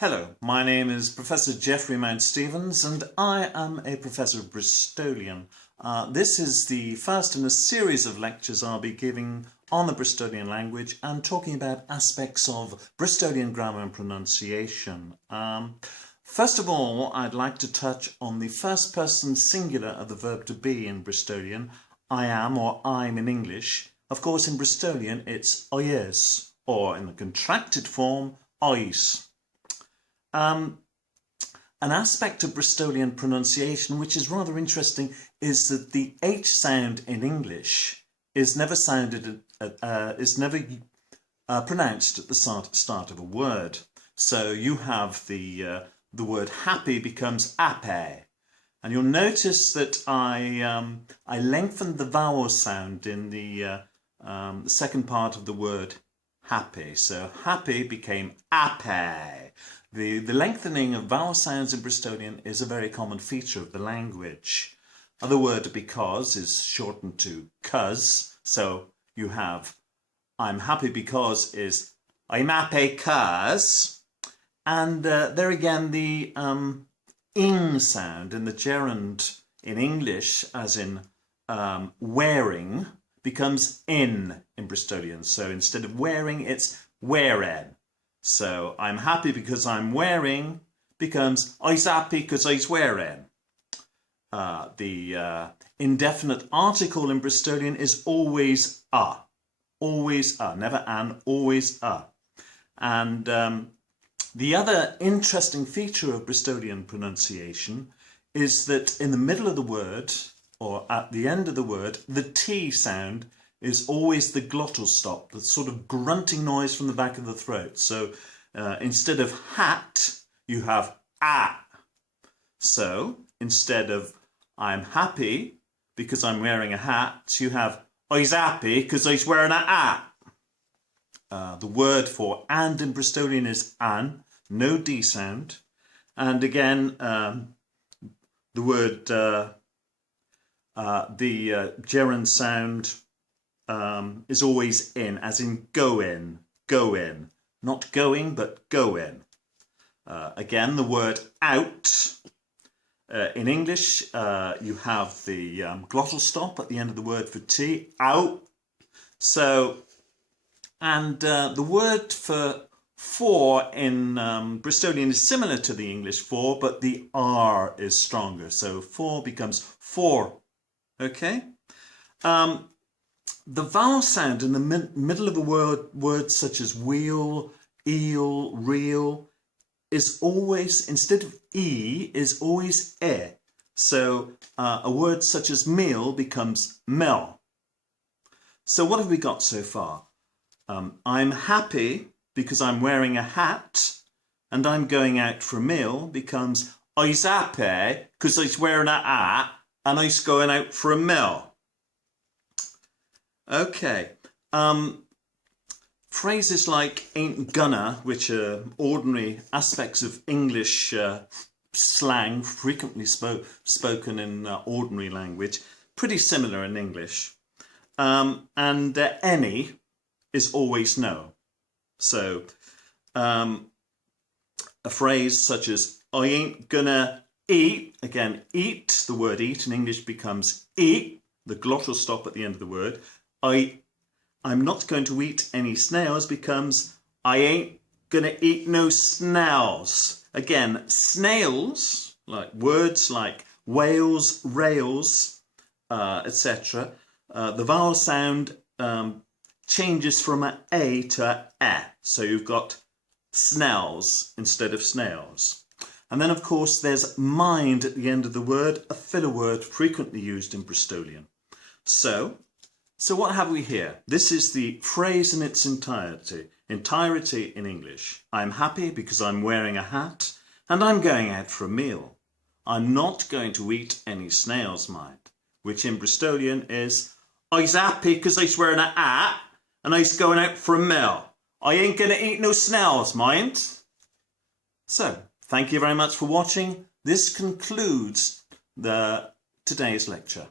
Hello, my name is Professor Geoffrey Mount Stevens and I am a Professor of Bristolian. This is the first in a series of lectures I'll be giving on the Bristolian language and talking about aspects of Bristolian grammar and pronunciation. First of all, I'd like to touch on the first person singular of the verb to be in Bristolian. I am or I'm in English. Of course, in Bristolian it's oyes, or in the contracted form, ois. An aspect of Bristolian pronunciation which is rather interesting is that the H sound in English is never pronounced at the start of a word. So you have the word happy becomes appy, and you'll notice that I lengthened the vowel sound in the second part of the word happy. So happy became appy. The lengthening of vowel sounds in Bristolian is a very common feature of the language. The word because is shortened to cuz, so you have I'm happy because is I'm happy cuz, and there again the ing sound in the gerund in English, as in wearing, becomes in Bristolian. So instead of wearing, it's wearin. So I'm happy because I'm wearing becomes I's happy because I's wearing. The indefinite article in Bristolian is always a. Always a, never an, always a. And the other interesting feature of Bristolian pronunciation is that in the middle of the word, or at the end of the word, the T sound is always the glottal stop, the sort of grunting noise from the back of the throat. So instead of hat, you have a. So instead of I'm happy because I'm wearing a hat, you have I's happy because I's wearing a hat. The word for and in Bristolian is an, no D sound. And again, the word, the gerund sound is always in, as in goin, goin. Not going, but goin. Again, the word out. In English, you have the glottal stop at the end of the word for T, out. So, and the word for in Bristolian is similar to the English for, but the R is stronger. So for becomes for. Okay? The vowel sound in the middle of a word such as wheel, eel, reel, is always, instead of E, is always E. So a word such as meal becomes mel. So what have we got so far? I'm happy because I'm wearing a hat, and I'm going out for a meal becomes I's happy because I's wearing a hat and I's going out for a meal. Okay, phrases like ain't gonna, which are ordinary aspects of English slang, frequently spoken in ordinary language, pretty similar in English. And any is always no. So a phrase such as I ain't gonna eat, again eat, the word eat in English becomes eat, the glottal stop at the end of the word. I'm not going to eat any snails becomes I ain't gonna eat no snells. Again, snails, like words like whales, rails, etc. The vowel sound changes from a to a. So you've got snells instead of snails. And then of course there's mind at the end of the word, a filler word frequently used in Bristolian. So what have we here? This is the phrase in its entirety in English. I'm happy because I'm wearing a hat and I'm going out for a meal. I'm not going to eat any snails, mind, which in Bristolian is I's happy because I's wearing a hat and I's going out for a meal. I ain't gonna eat no snails, mind. So, thank you very much for watching. This concludes today's lecture.